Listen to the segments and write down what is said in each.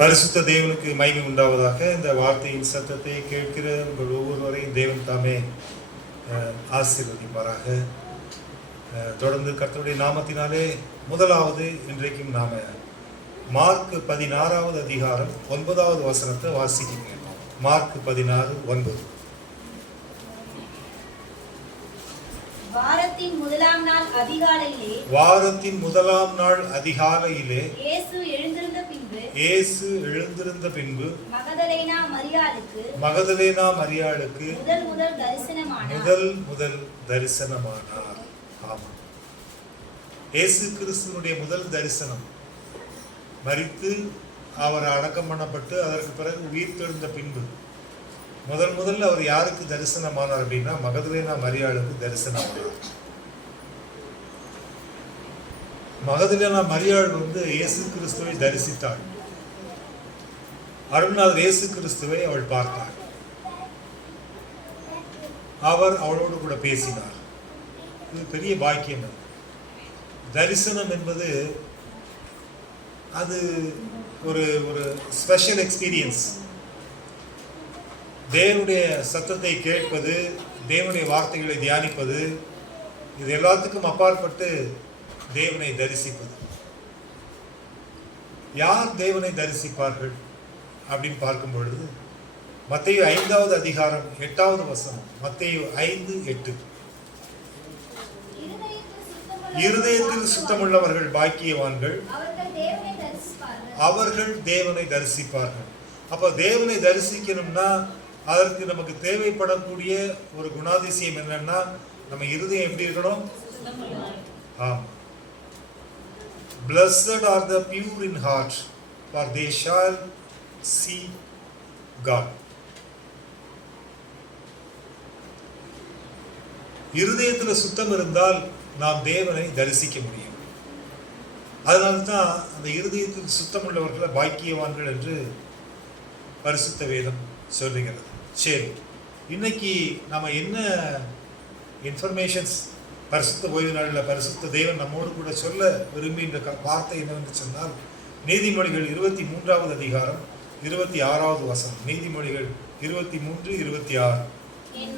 பரிசுத்த தேவனுக்கு மகிமை உண்டாவதாக. இந்த வார்த்தையின் சத்தத்தை கேட்கிற உங்கள் ஒவ்வொருவரையும் தேவன் தாமே ஆசீர்வதிப்பாராக. தொடர்ந்து கர்த்தருடைய நாமத்தினாலே முதலாவது இன்றைக்கும் நாம மார்க் 16வது அதிகாரம் 9வது வசனத்தை வாசிக்கிறோம். மார்க் 16:9. வாரத்தின் முதலாம் நாள் அதிகாலையிலே இயேசு எழுந்திருந்த பின்பு மகதலேனா மரியாளுக்கு முதல் தரிசனமானார். ஆமா, இயேசு கிறிஸ்துவனுடைய முதல் தரிசனம், மரித்து அவர் அடக்கம் பண்ணப்பட்டு அதற்கு பிறகு உயிர்த்தெழுந்த பின்பு முதல்ல அவர் யாருக்கு தரிசனமானார் அப்படின்னா மகதலேனா மரியாளுக்கு தரிசனமானார். மகதலேனா மரியாள் இயேசு கிறிஸ்துவை தரிசித்தாள். அருள்நாதர் இயேசு கிறிஸ்துவை அவள் பார்த்தாள். அவர் அவளோடு கூட பேசினார். இது பெரிய பாக்கியம். தரிசனம் என்பது அது ஒரு ஸ்பெஷல் எக்ஸ்பீரியன்ஸ். தேவனுடைய சத்தத்தை கேட்பது, தேவனுடைய வார்த்தைகளை தியானிப்பது, இது எல்லாத்துக்கும் அப்பாற்பட்டு தேவனை தரிசிப்பது. யார் தேவனை தரிசிப்பார்கள் அப்படின்னு பார்க்கும் பொழுது மத்தேயு 5வது அதிகாரம் 8வது வசனம். மத்தேயு 5:8. இருதயத்தில் சுத்தமுள்ளவர்கள் பாக்கியவான்கள், அவர்கள் தேவனை தரிசிப்பார்கள். அப்ப தேவனை தரிசிக்கணும்னா அதற்கு நமக்கு தேவைப்படக்கூடிய ஒரு குணாதிசயம் என்னன்னா, நம்ம இருதயம் எப்படி இருக்கணும்? ஆமா. Blessed are the pure in heart, for they shall see God. இருதயத்தில் சுத்தம் இருந்தால் நாம் தேவனை தரிசிக்க முடியும். அதனால்தான் அந்த இருதயத்தில் சுத்தம் உள்ளவர்களை பாக்கியவான்கள் என்று பரிசுத்த வேதம் சொல்லுகிறது. சரி, இன்னைக்கு நம்ம என்ன இன்ஃபர்மேஷன்ஸ் பரிசுத்த ஓய்வு நாளில் பரிசுத்த தேவன் நம்மோடு கூட சொல்ல விரும்புகின்ற வார்த்தை என்னவென்று சொன்னால், நீதிமொழிகள் 23வது அதிகாரம் 26வது வசனம். நீதிமொழிகள் 23:26. என்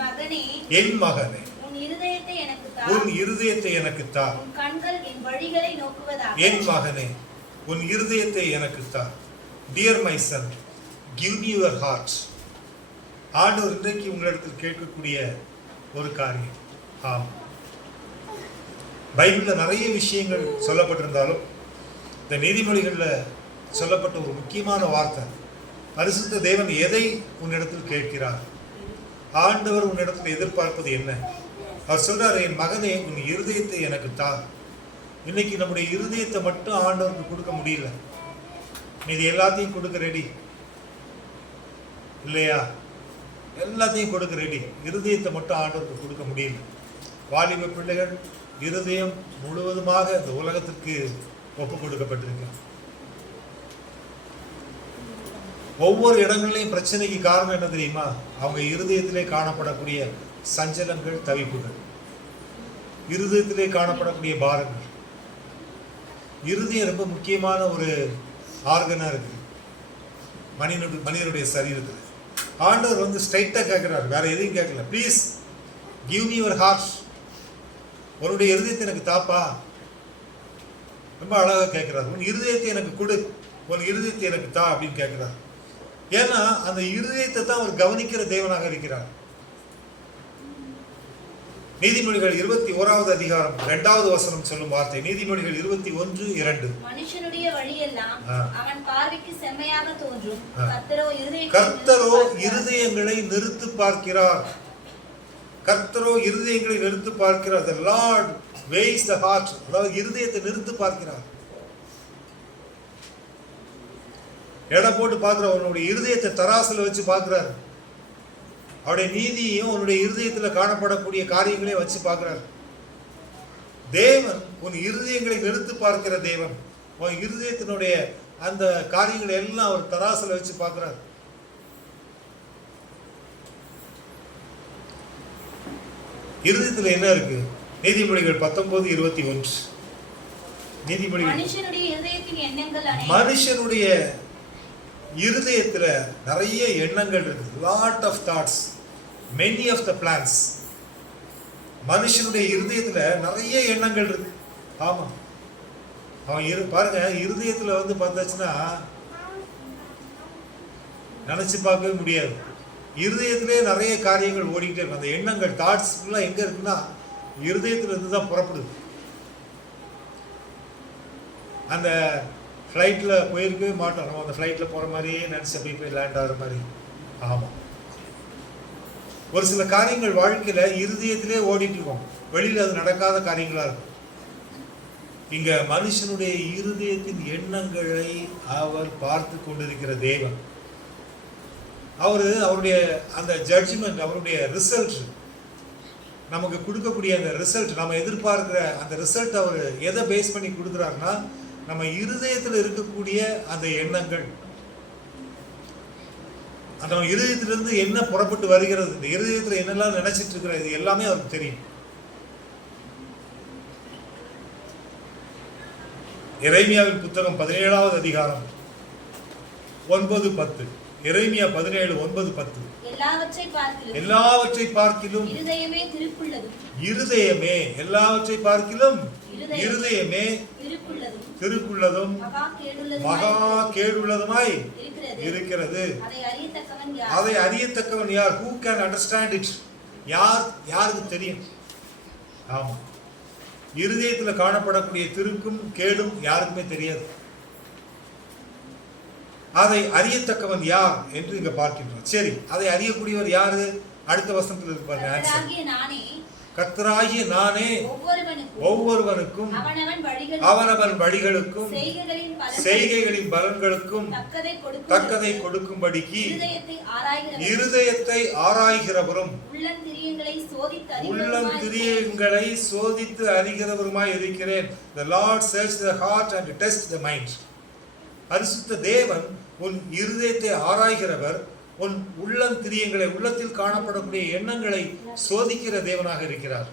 மகனே, உன் இருதயத்தை எனக்கு தா. என் மகனே, உன் இருதயத்தை எனக்கு தா. Dear my son, give me your heart. ஆண்டவர் இன்றைக்கு உங்களிடத்தில் கேட்கக்கூடிய ஒரு காரியம். ஆம், பைபிளில் நிறைய விஷயங்கள் சொல்லப்பட்டிருந்தாலும் இந்த நீதிமொழிகளில் சொல்லப்பட்ட ஒரு முக்கியமான வார்த்தை, பரிசுத்த தேவன் எதை உன்னிடத்தில் கேட்கிறார், ஆண்டவர் உன்னிடத்தில் எதிர்பார்ப்பது என்ன? அவர் சொல்றாரு, என் மகனே, உன் இருதயத்தை எனக்கு தா. இன்னைக்கு நம்முடைய இருதயத்தை மட்டும் ஆண்டவருக்கு கொடுக்க முடியல, இது எல்லாத்தையும் கொடுக்க ரெடி இல்லையா? எல்லாத்தையும் கொடுக்க ரெடி, இருதயத்தை மட்டும் ஆண்டவருக்கு கொடுக்க முடியல. வாலிப பிள்ளைகள் இருதயம் முழுவதுமாக இந்த உலகத்திற்கு ஒப்பு கொடுக்கப்பட்டிருக்கு. ஒவ்வொரு இடங்களையும் பிரச்சனைக்கு காரணம் என்ன தெரியுமா? அவங்க இருதயத்திலே காணப்படக்கூடிய சஞ்சலங்கள், தவிப்புகள், இருதயத்திலே காணப்படக்கூடிய பாரங்கள். இருதயம் ரொம்ப முக்கியமான ஒரு ஆர்கனா இருக்கு மனிதனுடைய சரீரத்தில். ஆண்டவர் ஸ்ட்ரைட்டா கேட்கிறார், வேற எதையும் கேட்கல. Please give me your heart. உன்னுடைய இருதயத்தை எனக்கு தாப்பா. ரொம்ப அழகா கேட்கிறார். உன் இருதயத்தை எனக்கு கொடு, உன் இருதயத்தை எனக்கு தா அப்படின்னு கேட்கிறார். ஏன்னா அந்த இருதயத்தை தான் அவர் கவனிக்கிற தேவனாக இருக்கிறார். நீதிமொழிகள் 21வது அதிகாரம் 2வது வசனம் சொல்லும் வார்த்தை. நீதிமொழிகள் 21:2. மனுஷனுடைய வழியெல்லாம் அவன் பார்வைக்கு செம்மையாக தோன்றும், கர்த்தரோ இருதயங்களை நிறுத்து பார்க்கிறார். கர்த்தரோ இருதயங்களை நிறுத்து பார்க்கிறார். The Lord weighs the heart. அதாவது இருதயத்தை நிறுத்து பார்க்கிறார். எடை போட்டு பார்க்கிறார். அவனுடைய இருதயத்தை தராசுல வச்சு பார்க்கிறார். அவருடைய நீதியையும் அவனுடைய இருதயத்தில் காணப்படக்கூடிய காரியங்களையும் வச்சு பார்க்கிறார். தேவன் உன் இருதயங்களை நிறுத்து பார்க்கிற தேவன். உன் இருதயத்தினுடைய அந்த காரியங்களை எல்லாம் அவர் தராசுல வச்சு பார்க்கிறார். இருதயத்தில் என்ன இருக்கு? நீதிமொழிகள் 19:21. நீதிமொழிகள் மனுஷனுடைய இருதயத்துல நிறைய எண்ணங்கள் இருக்கு. Lot of thoughts, many of the plans. மனுஷனுடைய இருதயத்துல நிறைய எண்ணங்கள் இருக்கு. ஆமா, அவன் பாருங்க, இருதயத்துல வந்து பார்த்தாச்சுன்னா நினைச்சு பார்க்கவே முடியாது. இருதயத்திலே நிறைய காரியங்கள் ஓடிக்கிட்டே இருக்கும். அந்த எண்ணங்கள், தாட்ஸ் எல்லாம் எங்க இருக்குன்னா இருதயத்துல இருந்து தான் புறப்படுது. அந்த ஃப்ளைட்டில் போயிருக்கவே மாட்டோம், நம்ம அந்த ஃப்ளைட்டில் போகிற மாதிரியே நினச்சி போய் லேண்ட் ஆகிற மாதிரி. ஆமாம், ஒரு சில காரியங்கள் வாழ்க்கையில் இருதயத்திலே ஓடிட்டு இருக்கோம், வெளியில் அது நடக்காத காரியங்களாக இருக்கும். இங்கே மனுஷனுடைய இருதயத்தின் எண்ணங்களை அவர் பார்த்து கொண்டிருக்கிற தேவன். அவருடைய அந்த ஜட்ஜ்மெண்ட், அவருடைய ரிசல்ட், நமக்கு கொடுக்கக்கூடிய அந்த ரிசல்ட், நம்ம எதிர்பார்க்கிற அந்த ரிசல்ட் அவர் எதை பேஸ் பண்ணி கொடுக்குறாருன்னா, நம்ம இருதயத்தில் இருக்கக்கூடிய அந்த எண்ணங்கள், அந்த இருதயத்திலிருந்து என்ன புறப்பட்டு வருகிறது, இந்த இருதயத்தில் என்னெல்லாம் நினைச்சிட்டு இருக்கிற, இது எல்லாமே அவருக்கு தெரியும். எரேமியாவின் புத்தகம் 17வது அதிகாரம் 9-10. எரேமியா 17:9-10. எல்லாவற்றை பார்க்கிலும் இருதயமே, எல்லாவற்றை பார்க்கிலும் இருதயமே திருக்குள்ளதும் மகா கேடுள்ளதுமாய் இருக்கிறது. அதை அறியத்தக்கவன் யார்? Who can understand it? யாருக்கு தெரியும்? ஆமா, இருதயத்தில் காணப்படக்கூடிய திருக்கும் கேடும் யாருக்குமே தெரியாது. அதை அறியத்தக்கவன் யார் என்று இங்க பார்க்கின்றோம். சரி, அதை அறியக்கூடியவர் யாரு? அடுத்த வசனத்தில் இருப்பாங்க. கர்த்தராகிய நானே ஒவ்வொருவனுக்கும் அவனவன் வழிகளுக்கும் செய்கைகளின் பலன்களுக்கும் தக்கதை கொடுக்கும்படிக்கு இருதயத்தை ஆராய்கிறவரும் உள்ளந்திரியங்களை சோதித்து அறிகிறவருமாய் இருக்கிறேன். The Lord searches the heart and tests the mind. பரிசுத்த தேவன் உன் இருதயத்தை ஆராய்கிறவர், உன் உள்ளந்திரியங்களை, உள்ளத்தில் காணப்படக்கூடிய எண்ணங்களை சோதிக்கிற தேவனாக இருக்கிறார்.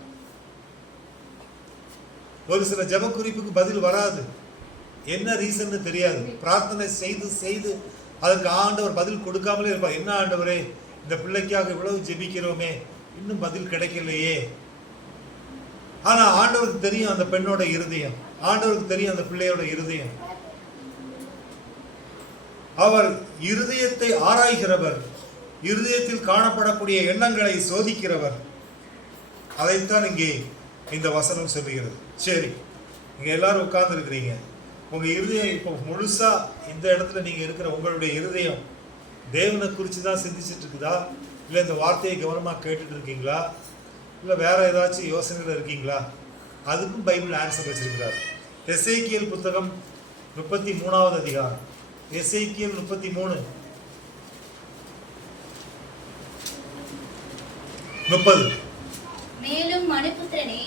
ஒரு சில ஜெப குறிப்புக்கு பதில் வராது, என்ன ரீசன் தெரியாது. பிரார்த்தனை செய்து செய்து அதற்கு ஆண்டவர் பதில் கொடுக்காமலே இருப்பார். என்ன ஆண்டவரே, இந்த பிள்ளைக்காக இவ்வளவு ஜெபிக்கிறோமே, இன்னும் பதில் கிடைக்கலையே. ஆனா ஆண்டவருக்கு தெரியும் அந்த பெண்ணோட இருதயம், ஆண்டவருக்கு தெரியும் அந்த பிள்ளையோட இருதயம். அவர் இருதயத்தை ஆராய்கிறவர், இருதயத்தில் காணப்படக்கூடிய எண்ணங்களை சோதிக்கிறவர். அதைத்தான் இங்கே இந்த வசனம் சொல்லுகிறது. சரி, நீங்க எல்லாரும் உட்கார்ந்து இருக்கிறீங்க, உங்க இருதயம் இப்போ முழுசா இந்த இடத்துல நீங்க இருக்கிற உங்களுடைய இருதயம் தேவனை குறித்து தான் சிந்திச்சுட்டு இருக்குதா, இல்லை இந்த வார்த்தையை கவனமாக கேட்டுட்டு இருக்கீங்களா, இல்லை வேற ஏதாச்சும் யோசனையில் இருக்கீங்களா? அதுக்கும் பைபிள் ஆன்சர் வச்சிருக்கிறார். எசேக்கியேல் புத்தகம் 33வது அதிகாரம். எசேக்கியேல் 33:30. மேலும் மனுபுத்திரனே,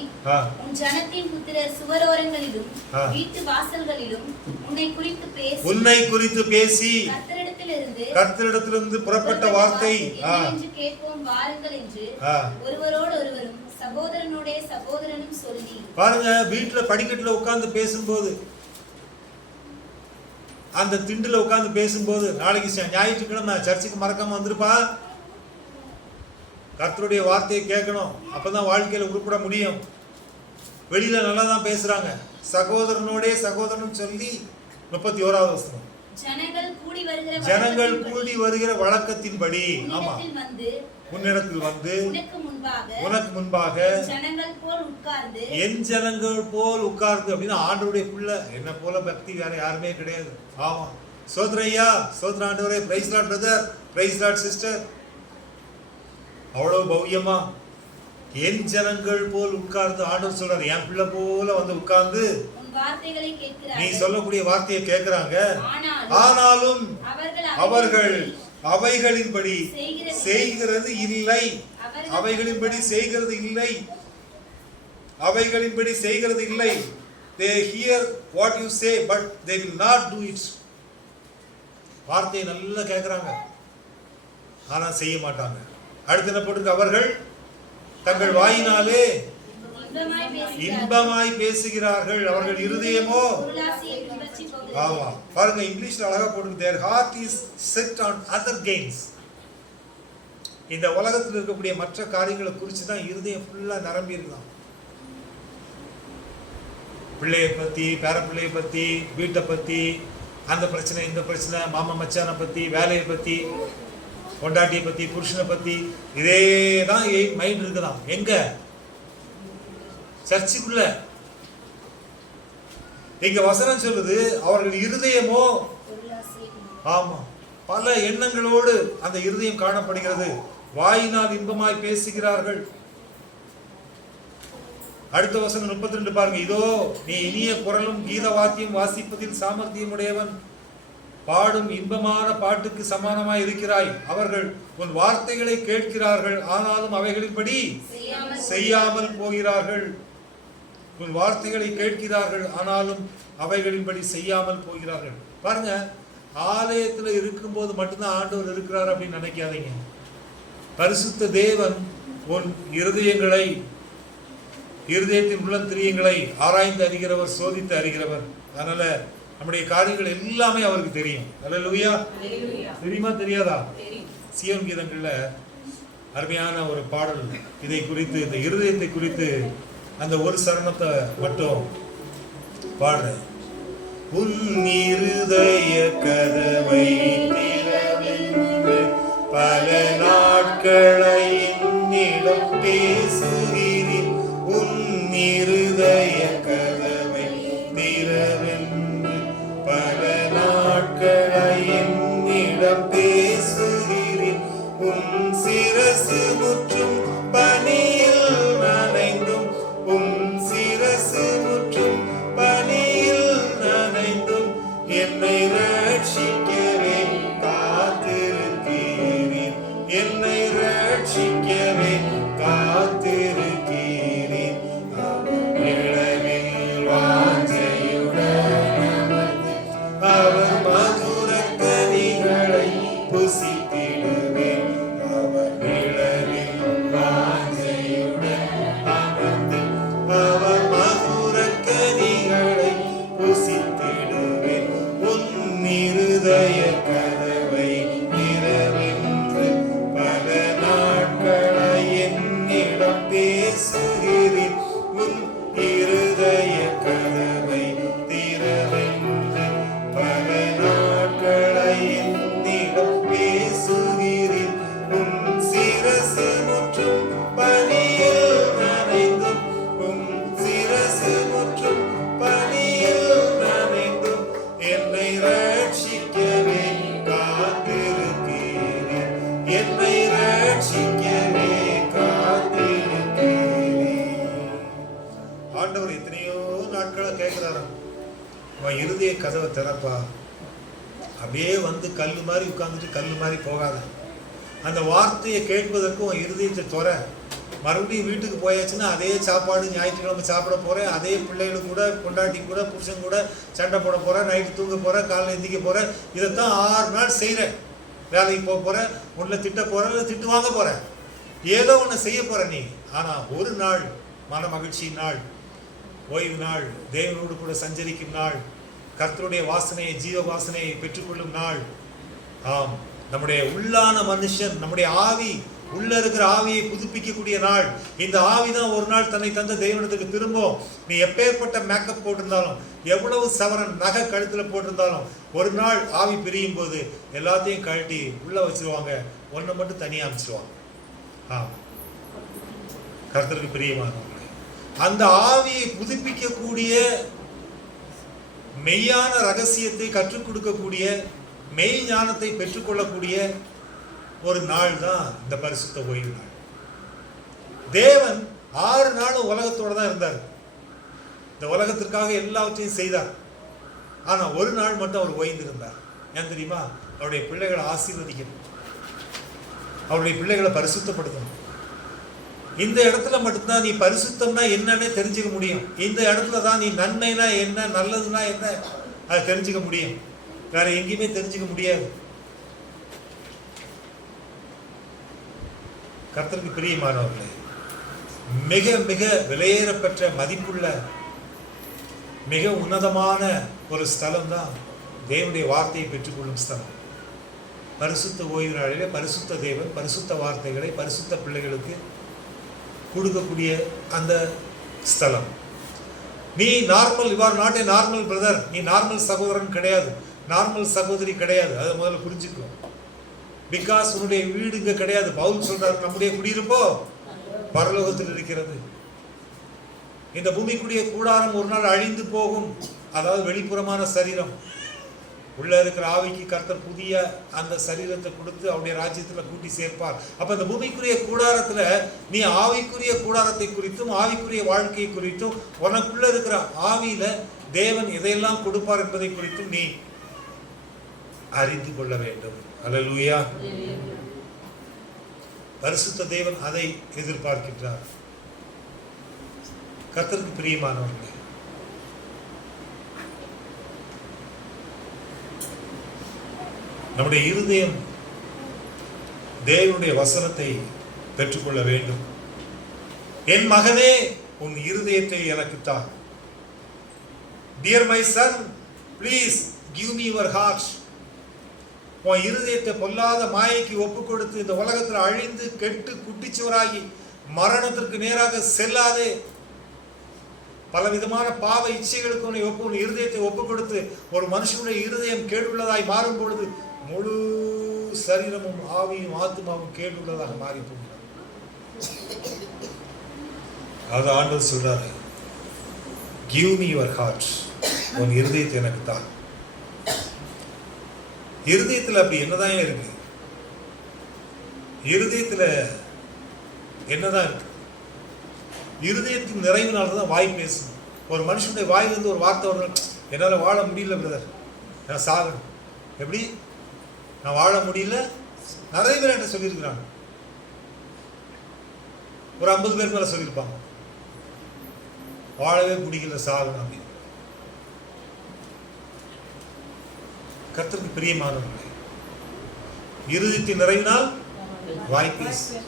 உன் ஜனத்தின் புத்திரர் சுவரோரங்களிலும் வீட்டு வாசல்களிலும் உன்னை குறித்து பேசி கர்த்தரிடத்திலிருந்து புறப்பட்ட வார்த்தை என்று கேட்போம் வாருங்கள் என்று ஒருவரோடு ஒருவரும் சகோதரனுடைய சகோதரனும் சொல்லி. பாருங்க, வீட்டுல படிக்கட்டுல உட்கார்ந்து பேசும்போது, அந்த திண்டுல உட்கார்ந்து பேசும்போது, நாளைக்கு ஞாயிற்றுக்கிழமை சர்ச்சுக்கு மறக்காம வந்துருப்பா, கர்த்தருடைய வார்த்தையை கேட்கணும், அப்பதான் வாழ்க்கையில உருப்பட முடியும். வெளியில நல்லா தான் பேசுறாங்க, சகோதரனோட சகோதரன் சொல்லி. 31வது வசனம். ஜனங்கள் கூடி வருகிற வழக்கத்தின்படி, ஆமா, உன்னிடத்தில் வந்து உனக்கு முன்பாக என் ஜனங்கள் போல் உட்கார்ந்து அப்படின்னா ஆண்டவருடைய பிள்ளை. என்ன போல பக்தி வேற யாருமே கிடையாது. ஆமா, சோத்ர ஐயா, சோத்ர ஆண்டவரே, praise lord brother, praise lord sister. அவ்வளவு பவ்யமா என் ஜனங்கள் போல் உட்கார்ந்து ஆண்டவர் சொல்றாரு, என் பிள்ளை போல வந்து உட்கார்ந்து நீ சொல்லக்கூடிய வார்த்தையை கேட்கிறாங்க. ஆனாலும் அவர்கள் அவைகளின்படி செய்கிறது இல்லை, அவைகளின்படி செய்கிறது இல்லை, அவைகளின்படி செய்கிறது இல்லை. They hear what you say but they will not do it. வார்த்தையை நல்லா கேட்கிறாங்க, ஆனா செய்ய மாட்டாங்க. அடுத்து என்ன போட்டிருக்கு? அவர்கள் தங்கள் வாயினாலே இன்பமாய் பேசுகிறார்கள், அவர்கள் இருதயமோ இருக்கிறது. ஆமா, பாருங்க இங்கிலீஷ்ல அழகா போட்டு their heart is set on other gains. இந்த உலகத்தில் இருக்கக்கூடிய மற்ற காரியங்களை குறித்து தான் இருதயம் ஃபுல்லா நிரம்பி இருக்கலாம். பிள்ளையை பத்தி, பேர பிள்ளையை பத்தி, வீட்டை பத்தி, அந்த பிரச்சனை இந்த பிரச்சனை, மாமா மச்சானை பத்தி, வேலையை பத்தி, பொண்டாட்டியை பத்தி, புருஷனை பத்தி, இதே தான் மைண்ட் இருக்குதான். எங்க? சர்ச்சுக்குள்ள. இங்க வசனம் சொல்லுது அவர்கள் இருதயமோ, ஆமா, பல எண்ணங்களோடு அந்த இருதயம் காணப்படுகிறது. வாயினால் இன்பமாய் பேசுகிறார்கள். அடுத்த வசனம் 32 பாருங்க. இதோ நீ இனிய குரலும் கீத வாத்தியம் வாசிப்பதில் சாமர்த்தியம் உடையவன், பாடும் இன்பமான பாட்டுக்கு சமானமாய் இருக்கிறாய். அவர்கள் உன் வார்த்தைகளை கேட்கிறார்கள், ஆனாலும் அவைகளின்படி செய்யாமல் போகிறார்கள். உன் வார்த்தைகளை கேட்கிறார்கள், ஆனாலும் அவைகளின்படி செய்யாமல் போகிறார்கள். பாருங்க, ஆலயத்தில் இருக்கும்போது மட்டும்தான் ஆண்டவர் இருக்கிறார் அப்படின்னு நினைக்காதீங்க. பரிசுத்த தேவன் உன் இருதயங்களை, இருதயத்தின் உள்ளந்திரியங்களை ஆராய்ந்து அறிகிறவர், சோதித்து அறிகிறவர். அதனால நம்முடைய காரியங்கள் எல்லாமே அவருக்கு தெரியும். அல்லேலூயா. தெரியுமா தெரியாதா? சீயோன் கீதங்கள்ல அருமையான ஒரு பாடல் இதை குறித்து, இந்த இருதயத்தை குறித்து அந்த ஒரு சரணத்தை மட்டும் பாடுறேன். உன் இருதய கதவை திறவென்று பல நாட்களை என்னிடம் பேசுகிறேன். உன் இருதய கதவை திறவென்று பல நாட்களை என்னிடம் பேசுகிறேன். உன் சிரசு முற்றும் பனியில் நனைந்தும், உன் சிரசு முற்றும் பனியில் நனைந்தும் என்னை ரட்சிக்கவே காத்திருக்கிறேன். என்னை ரட்சிக்கவே காத்திருக்கிறேன். நிழலில் வாஞ்சையுடன் அமர்ந்து அவர் மதுர கனிகளை புசித்திடுவேன். அவர் நிழலில் வாஞ்சையுடன் அமர்ந்து அவர் மதுர கனிகளை புசித்திடுவேன். உன் இருதய கதவை திறவென்று பல நாட்களை என்னிடம் பேசுகிறேன். உன் இருதய கதவை திறவென்று பல நாட்களை என்னிடம் பேசுகிறேன். உன் சிரசு முற்றும் பனியில் நனைந்தும், உன் சிரசு முற்றும் பனியில் நனைந்தும் என்னை ரட்சிக்கவே காத்திருக்கிறேன். என்னை ரட்சிக்கவே காத்திருக்கிறேன். ஆண்டவர் எத்தனையோ நாட்களா கேட்கிறாரு, உன் இருதய கதவை திறப்பா. அப்படியே வந்து கல்லு மாதிரி உட்கார்ந்துட்டு கல்லு மாதிரி போகாத. அந்த வார்த்தையை கேட்பதற்கு உன் இருதயத்தை துற. மறுபடியும் வீட்டுக்கு போயாச்சுன்னா அதே சாப்பாடு, ஞாயிற்றுக்கிழமை சாப்பிட போகிறேன், அதே பிள்ளைகளுக்கு கூட, பொண்டாட்டி கூட, புருஷன் கூட சண்டை போட போகிறேன், நைட்டு தூங்க போகிறேன், காலையில் எந்திக்க போகிறேன். இதைத்தான் 6 நாள் செய்கிறேன். வேலைக்கு போக போகிறேன், ஒன்றை திட்ட போகிறேன், இல்லை திட்டு வாங்க போகிறேன், ஏதோ ஒன்று செய்ய போகிற நீ. ஆனால் ஒரு நாள் மன மகிழ்ச்சி நாள், ஓய்வு நாள், தேவனோடு கூட சஞ்சரிக்கும் நாள், கர்த்தருடைய வாசனையை, ஜீவ வாசனையை பெற்றுக்கொள்ளும் நாள். ஆம், நம்முடைய உள்ளான மனுஷன், நம்முடைய ஆவி, உள்ள இருக்கிற ஆவியை புதுப்பிக்கக்கூடிய நாள். இந்த ஆவி தான் ஒரு நாள் தன்னை தந்த தெய்வனத்துக்கு திரும்பும். நீ எப்பேற்பட்ட மேக்கப் போட்டிருந்தாலும், எவ்வளவு சவரன் நகை கழுத்துல போட்டிருந்தாலும், ஒரு நாள் ஆவி பிரியும் போது எல்லாத்தையும் கழட்டி உள்ள வச்சிருவாங்க, ஒன்றை மட்டும் தனியாக அமைச்சிருவாங்க. கர்த்தருக்கு பிரியமானவர்களே, அந்த ஆவியை புதுப்பிக்கக்கூடிய, மெய்யான ரகசியத்தை கற்றுக் கொடுக்கக்கூடிய, மெய் ஞானத்தை பெற்றுக்கொள்ளக்கூடிய ஒரு நாள் தான் இந்த பரிசுத்த ஓய்வு நாள். தேவன் 6 நாளும் உலகத்தோட தான் இருந்தார். இந்த உலகத்திற்காக எல்லாவற்றையும் செய்தார். ஆனா ஒரு நாள் மட்டும் அவர் ஓய்ந்து இருந்தார். ஏன் தெரியுமா? அவருடைய பிள்ளைகளை ஆசீர்வதிக்கணும், அவருடைய பிள்ளைகளை பரிசுத்தப்படுத்தணும். இந்த இடத்துல மட்டும்தான் நீ பரிசுத்தம்னா என்னன்னே தெரிஞ்சுக்க முடியும். இந்த இடத்துல தான் நீ நன்மைனா என்ன, நல்லதுன்னா என்ன, அதை தெரிஞ்சுக்க முடியும். வேற எங்கேயுமே தெரிஞ்சுக்க முடியாது. கர்த்தருக்கு பிரியமானவர்களே, மிக மிக விலையேறப்பெற்ற மதிப்புள்ள மிக உன்னதமான ஒரு ஸ்தலம் தான் தேவனுடைய வார்த்தையை பெற்றுக்கொள்ளும் ஸ்தலம். பரிசுத்த ஓய்வு நாளிலே பரிசுத்த தேவன் பரிசுத்த வார்த்தைகளை பரிசுத்த பிள்ளைகளுக்கு கொடுக்கக்கூடிய அந்த ஸ்தலம். நீ normal, you are not a normal brother, நீ நார்மல் சகோதரன் கிடையாது, நார்மல் சகோதரி கிடையாது. அதை முதல்ல புரிஞ்சுக்கோ. பிகாஸ் உன்னுடைய வீடு இங்க கிடையாது. பவுல் சொல்றாரு, நம்முடைய குடியிருப்போ பரலோகத்தில் இருக்கிறது. இந்த பூமிக்குரிய கூடாரம் ஒரு நாள் அழிந்து போகும். அதாவது வெளிப்புறமான சரீரம். உள்ள இருக்கிற ஆவிக்கு கர்த்தர் புதிய அந்த சரீரத்தை கொடுத்து அவருடைய ராஜ்யத்துல கூட்டி சேர்ப்பார். அப்ப இந்த பூமிக்குரிய கூடாரத்துல நீ ஆவிக்குரிய கூடாரத்தை குறித்தும் ஆவிக்குரிய வாழ்க்கையை குறித்தும் உனக்குள்ள இருக்கிற ஆவியில தேவன் எதையெல்லாம் கொடுப்பார் என்பதை குறித்தும் நீ அறிந்து கொள்ள வேண்டும். அல்லேலூயா. பரிசுத்த தேவன் அதை எதிர்பார்க்கின்றார். கர்த்தருக்கு பிரியமானவர்களே, நம்முடைய இருதயம் தேவனுடைய வசனத்தை பெற்றுக்கொள்ள வேண்டும். என் மகனே, உன் இருதயத்தை எனக்கு தா. Dear my son, please give me your heart. உன் இருதயத்தை பொல்லாத மாயைக்கு ஒப்பு கொடுத்து இந்த உலகத்தில் அழிந்து கெட்டு குட்டிச்சுவராகி மரணத்திற்கு நேராக செல்லாதே. பலவிதமான பாவ இச்சைகளுக்கு உன் இருதயத்தை ஒப்பு கொடுத்து ஒரு மனுஷனுடைய இருதயம் கேடுள்ளதாய் மாறும் பொழுது முழு சரீரமும் ஆவியும் ஆத்மாவும் கேடுள்ளதாக மாறி போகிறார். அது ஆண்டவர் சொல்றாரு, give me your heart. உன் இருதயத்தை எனக்கு தான். இருதயத்தில் அப்படி என்னதான் இருக்கு? இருதயத்தில் என்னதான் இருக்கு? இருதயத்தின் நிறைவினால்தான் வாய் பேசும். ஒரு மனுஷனுடைய வாயிலிருந்து ஒரு வார்த்தை வரும், என்னால் வாழ முடியல பிரதர், நான் சாகணும். எப்படி? நான் வாழ முடியல. நிறைய பேர் என்கிட்ட சொல்லியிருக்கிறாங்க. ஒரு 50 பேர் மேல சொல்லியிருப்பாங்க, வாழவே பிடிக்கல, சாகணும் அப்படின்னு. கர்த்தருக்கு பிரியமானவர்களே, இருதயத்தின் நிறைவினால் வாய் பேசு.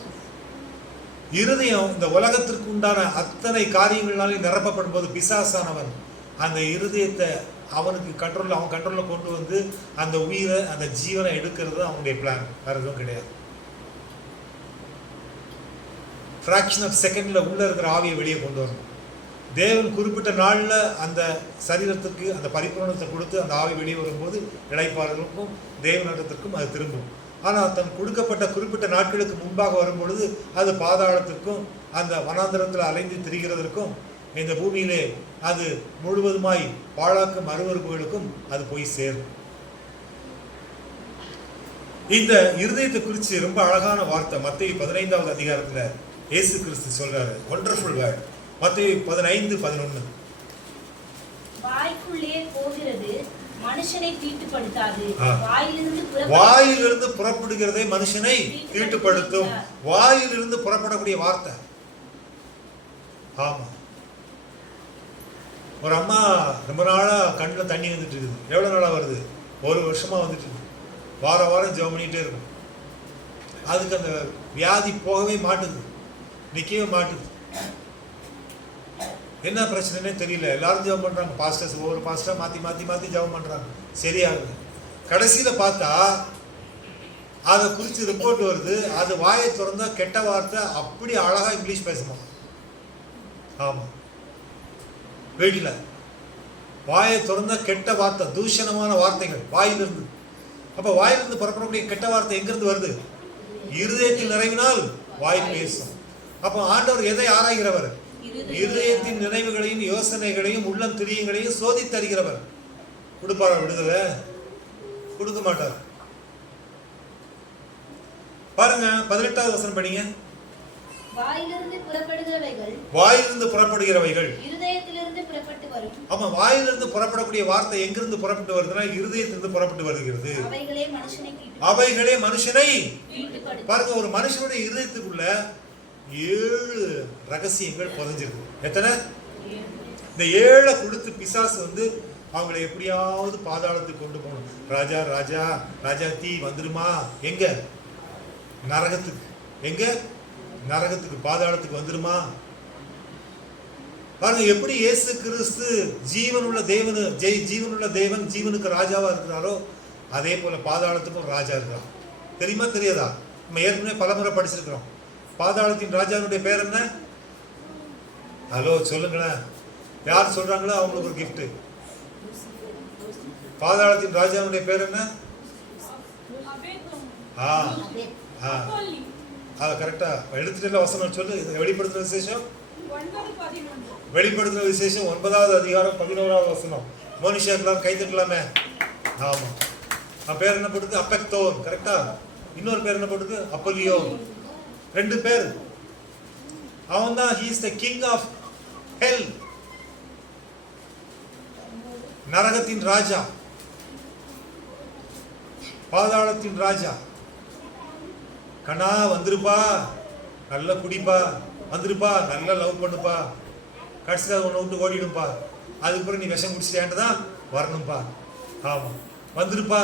இருதயம் இந்த உலகத்திற்கு உண்டான அத்தனை காரியங்களாலே நிரப்பப்படும் போது பிசாசானவன் அந்த இருதயத்தை அவனுக்கு அவன் கண்ட்ரோல்ல கொண்டு வந்து அந்த உயிரை அந்த ஜீவனை எடுக்கிறது அவனுடைய பிளான். வேற எதுவும் கிடையாது. ஃப்ராக்ஷன் ஆஃப் செகண்ட்ல உள்ள இருக்கிற ஆவியை வெளியே கொண்டு வரணும். தேவன் குறிப்பிட்ட நாள்ல அந்த சரீரத்துக்கு அந்த பரிபூரணத்தை கொடுத்து அந்த ஆவி வெளியே வரும்போது இளைப்பாறுதலுக்கும் தேவனிடத்திற்கும் அது திரும்பும். ஆனால் தன் கொடுக்கப்பட்ட குறிப்பிட்ட நாட்களுக்கு முன்பாக வரும்பொழுது அது பாதாளத்திற்கும் அந்த வனாந்தரத்தில் அலைந்து திரிகிறதற்கும் இந்த பூமியிலே அது முழுவதுமாய் பாழாக்கும் அருவருப்புகளுக்கும் அது போய் சேரும். இந்த இருதயத்தை குறித்து ரொம்ப அழகான வார்த்தை மத்தேயு 15வது அதிகாரத்துல இயேசு கிறிஸ்து சொல்றாரு. Wonderful word. மத்தேயு 15:11. வாய்க்குள்ளே போகிறது மனுஷனை தீட்டுப்படுத்தாது, வாயிலிருந்து புறப்படுகிறதே மனுஷனை தீட்டுப்படுத்தும். வாயிலிருந்து புறப்படக்கூடிய வார்த்தை. ஆமா. ஒரு அம்மா ரொம்ப நாளா கண்ணில் தண்ணி வந்துட்டு இருக்குது. எவ்வளவு நாளா வருது? 1 வருஷமா வந்துட்டு இருக்கு. வாரம் ஜெபம் பண்ணிட்டே இருக்கும். அதுக்கு அந்த வியாதி போகவே மாட்டுது, நிற்கவே மாட்டுது. என்ன பிரச்சனைனே தெரியல. எல்லாரும் ஜெபம் பண்றாங்க. பாஸ்டர்ஸ் ஒவ்வொரு பாஸ்டர் மாத்தி ஜெபம் பண்றாங்க, சரியாகுது. கடைசியில பார்த்தா அதை குறித்து ரிப்போர்ட் வருது. அது வாயை திறந்தா கெட்ட வார்த்தை, அப்படி அழகா இங்கிலீஷ் பேசுமா. ஆமா, வீட்டில் வாயை திறந்தா கெட்ட வார்த்தை, தூஷணமான வார்த்தைகள் வாயிலிருந்து. அப்ப வாயிலிருந்து புறப்படக்கூடிய கெட்ட வார்த்தை எங்கிருந்து வருது? இருதயத்தில் நிறைவினால் வாய் பேசும். அப்ப ஆண்டவர் எதை ஆராய்கிறவர்? இருதயத்தின் நினைவுகளையும் யோசனைகளையும் உள்ளம் திரியங்களையும் சோதித்து அறிகிறவர். கொடுப்பாரா விடுதலை? கொடுக்க மாட்டார். பாருங்க 18வது வசனம் படிங்க. வாயிலிருந்து புறப்படுகிறவைகள் இருதயத்திலிருந்து புறப்பட்டு வரும். ஆமா, வாயிலிருந்து புறப்படக்கூடிய வார்த்தை எங்கிருந்து புறப்பட்டு வருதுன்னா இருதயத்திலிருந்து புறப்பட்டு வருகிறது. அவைகளே மனுஷனை பாருங்க. ஒரு மனுஷனுடைய இருதயத்துக்குள்ள 7 ரகசியங்கள் புதைஞ்சிருக்கு. எத்தனை? இந்த 7 கொடுத்து பிசாசு வந்து அவங்களை எப்படியாவது பாதாளத்துக்கு கொண்டு போகணும். ராஜா ராஜா ராஜாத்தி வந்துருமா? எங்க? நரகத்துக்கு. எங்க? நரகத்துக்கு, பாதாளத்துக்கு வந்துருமா? பாருங்க எப்படி இயேசு கிறிஸ்து ஜீவனுள்ள தேவன் ஜீவனுக்கு ராஜாவா இருக்கிறாரோ அதே போல பாதாளத்துக்கும் ராஜா இருக்கிறான். தெரியுமா தெரியாதா? நம்ம ஏற்கனவே பலமுறை படிச்சிருக்கிறோம். பாதாளத்தின் ராஜாவுடைய பேர் என்ன? ஹலோ சொல்லுங்களேன், யார் சொல்றாங்களோ அவங்களுக்கு ஒரு கிஃப்ட். பாதாளத்தின் ராஜாவுடைய பேர் என்ன? அது கரெக்டா எடுத்துட்டு வசனம் சொல்லு. வெளிப்படுத்துற விசேஷம் 9வது அதிகாரம் 11வது வசனம். மோனிஷாக்கெல்லாம் கை தட்டலாமே. ஆமா, அவன் பேர் என்ன போட்டுது? அப்பெக்தோன். கரெக்டா? இன்னொரு பேர் என்ன போட்டுது? அப்போலியோ. 2 பேர். அவன் தான் he is the king of hell, நரகத்தின் ராஜா, பாதாளத்தின் ராஜா. கண்ணா வந்துருப்பா, நல்லா குடிப்பா, வந்துருப்பா, நல்லா லவ் பண்ணுப்பா, கடைசியாக உன்னை விட்டு ஓடிடும்பா, அதுக்கப்புறம் நீ விஷம் குடிச்சிட்டேன்ட்டு தான் வரணும்பா. ஆமாம், வந்துருப்பா,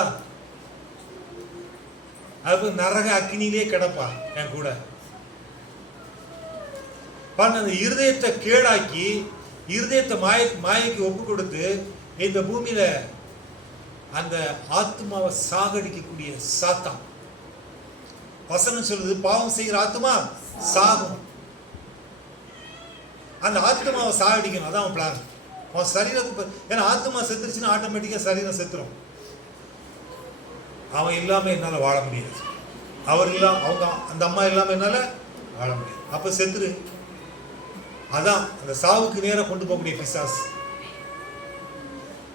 அதுக்கு நரக அக்கினிலே கிடப்பா என் கூட. பாருங்க, அந்த இருதயத்தை கேடாக்கி இருதயத்தை மாயைக்கு ஒப்பு கொடுத்து இந்த பூமியில அந்த ஆத்மாவை சாகடிக்கக்கூடிய சாத்தான். வசனம் சொல்லுது, பாவம் செய்கிற ஆத்மா சாகும். அந்த ஆத்மாவை சாகடிக்கணும், அதான் அவன் பிளான். அவன் சரீரத்தை, ஏன்னா ஆத்மா செத்துருச்சுன்னா ஆட்டோமேட்டிக்கா சரீரம் செத்துரும். அவன் இல்லாம என்னால வாழ முடியாது, அவர் இல்லாம, அவங்க அந்த அம்மா இல்லாம என்னால வாழ முடியாது. அப்ப செத்துரு. அதான் அந்த சாவுக்கு நேரம் கொண்டு போகக்கூடிய பிசாசு.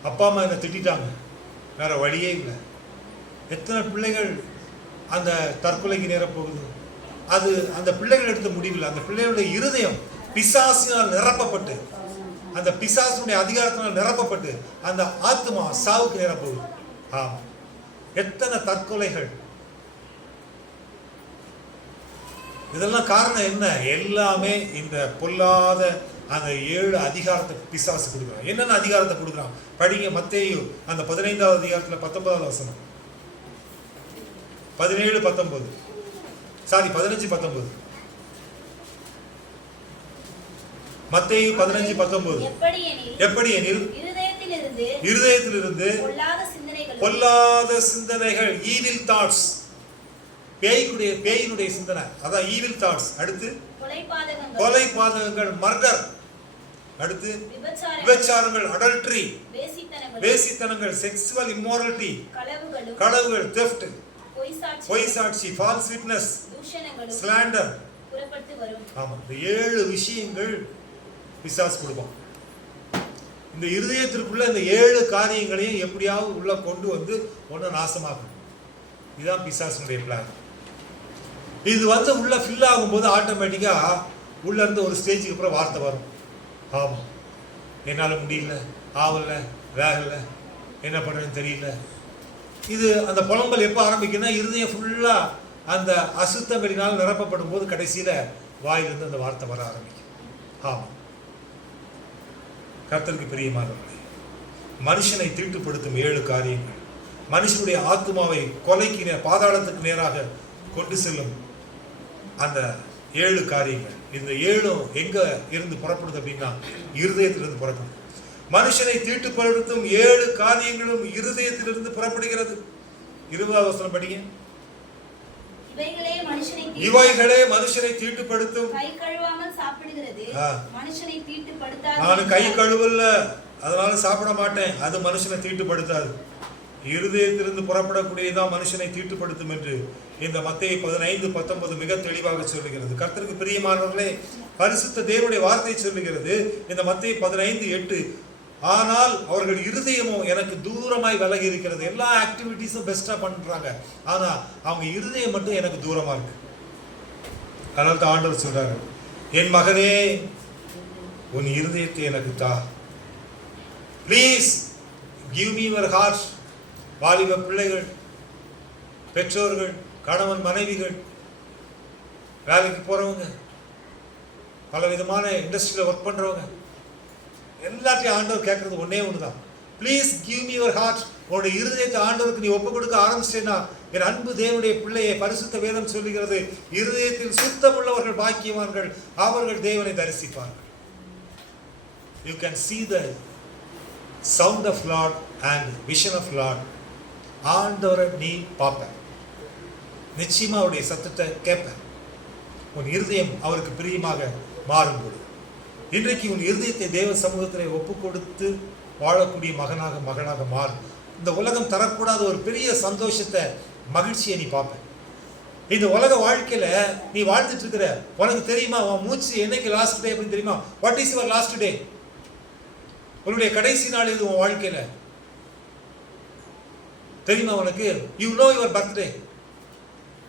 அப்பா அம்மா என்னை திட்டாங்க, வேற வழியே இல்லை. எத்தனை பிள்ளைகள் அந்த தற்கொலைக்கு நேரம் போகுது. அது அந்த பிள்ளைகள் எடுத்த முடிவில் அந்த பிள்ளைகளுடைய இருதயம் பிசாசினால் நிரப்பப்பட்டு, அந்த பிசாசுடைய அதிகாரத்தினால் நிரப்பப்பட்டு அந்த ஆத்மா சாவுக்கு நேரம் போகுது. ஆமா, எத்தனை தற்கொலைகள். இதெல்லாம் காரணம் என்ன? எல்லாமே இந்த பொல்லாத அந்த 7 அதிகாரத்தை பிசாசு கொடுக்குறான். என்னென்ன அதிகாரத்தை கொடுக்குறான் படிங்க. மத்தேயு அந்த 15வது அதிகாரத்துல 19வது வசனம், 17-19, சாரி 15-19. மத்தேயு 15-19. எப்படி எனில் இருதயத்திலிருந்து பொல்லாத சிந்தனைகள், ஈவில் தாட்ஸ், பேயினுடைய சிந்தனை, அதான் ஈவில் தாட்ஸ். அடுத்து கொலை பாதகங்கள், மர்டர். அடுத்து விபச்சாரங்கள், அடல்ட்ரி, வேசித்தனங்கள், செக்ஸுவல் இம்மோரலிட்டி, களவுகள், தெஃப்ட், பொய் சாட்சி, ஃபால்ஸ் விட்னஸ், ஸ்லாண்டர். ஆமா, இந்த 7 விஷயங்கள் பிசாசு கொடுப்பான். இந்த இருதயத்திற்குள்ள இந்த 7 காரியங்களையும் எப்படியாவது உள்ள கொண்டு வந்து ஒன்று நாசமாக்கணும். இதுதான் பிசாசுடைய பிளான். இது வந்து உள்ள ஃபில் ஆகும்போது ஆட்டோமேட்டிக்கா உள்ள இருந்து ஒரு ஸ்டேஜுக்கு அப்புறம் வார்த்தை வரும். ஆமாம், என்னால் முடியல, ஆகல, வேகலை, என்ன பண்ணுறதுன்னு தெரியல. இது அந்த புலம்பல் எப்போ ஆரம்பிக்குன்னா, இருதயம் ஃபுல்லாக அந்த அசுத்தங்களினால் நிரப்பப்படும் போது கடைசியில் வாயிலிருந்து அந்த வார்த்தை வர ஆரம்பிக்கும். ஆமாம், கர்த்தருக்கு பிரியமானவர்களே, மனுஷனை தீட்டுப்படுத்தும் 7 காரியங்கள், மனுஷனுடைய ஆத்மாவை கொலைக்கு பாதாளத்துக்கு நேராக கொண்டு செல்லும் அந்த 7 காரியங்கள். இந்த 7 எங்க இருந்து புறப்படுது அப்படின்னா, இருதயத்திலிருந்து புறப்படுது. மனுஷனை தீட்டுப்படுத்தும் 7 காரியங்களும் இருதயத்திலிருந்து புறப்படுகிறது. 20வது வசனம் படிங்க. இவைகளே மனுஷனை தீட்டுப்படுத்தும். கை கழுவாமல் சாப்பிடுகிறது மனுஷனை தீட்டுப்படுத்தாது. நான் கை கழுவல, அதனால சாப்பிட மாட்டேன், அது மனுஷனை தீட்டுப்படுத்தாது. இருதயத்திலிருந்து புறப்படக்கூடியதான் மனுஷனை தீட்டுப்படுத்தும் என்று இந்த மத்தேயு 15-19 மிக தெளிவாக சொல்லுகிறது. கர்த்தருக்கு பிரியமானவர்களே, பரிசுத்த தேவனுடைய வார்த்தை சொல்லுகிறது இந்த மத்தேயு 15:8, ஆனால் அவர்கள் இருதயமோ எனக்கு தூரமாய் விலகி இருக்கிறது. எல்லா ஆக்டிவிட்டிஸும் பெஸ்டா பண்றாங்க, ஆனா அவங்க இருதயம் மட்டும் எனக்கு தூரமா இருக்கு. அதனால தான் ஆண்டவர் சொல்றாரு, என் மகனே உன் இருதயத்தை எனக்கு தா, please give me your heart. வாலிப பிள்ளைகள், பெற்றோர்கள், கணவன் மனைவிகள், வேலைக்கு போறவங்க, பல விதமான இண்டஸ்ட்ரியில ஒர்க் பண்றவங்க, எல்லாத்தையும் ஆண்டவர் கேட்கறது ஒன்னே ஒண்ணுதான், please give me your heart. உன்னுடைய இருதயத்தை ஆண்டவருக்கு நீ ஒப்பு கொடுக்க ஆரம்பிச்சிட்டேன்னா, என் அன்பு தேவனுடைய பிள்ளையை, பரிசுத்த வேதம் சொல்லுகிறது, இருதயத்தில் சுத்தமுள்ளவர்கள் பாக்கியவான்கள், அவர்கள் தேவனை தரிசிப்பார்கள். you can see the sound of Lord and vision of Lord. ஆண்டவரை நீ பார்ப்ப, நிச்சயமா அவருடைய சத்தத்தை கேட்ப. உன் இருதயம் அவருக்கு பிரியமாக மாறும்போது, இன்றைக்கு உன் இருதயத்தை தேவ சமூகத்தில் ஒப்பு கொடுத்து வாழக்கூடிய மகனாக மாறும். இந்த உலகம் தரக்கூடாத ஒரு பெரிய சந்தோஷத்தை, மகிழ்ச்சியை நீ பார்ப்ப. இந்த உலக வாழ்க்கையில நீ வாழ்ந்துட்டு இருக்கிற, உனக்கு தெரியுமா உன் மூச்சு என்னைக்கு லாஸ்ட் டே அப்படின்னு தெரியுமா? What is your last day? உன்னுடைய கடைசி நாள் இது உன் வாழ்க்கையில தெரியுமா உனக்கு? You know your birthday.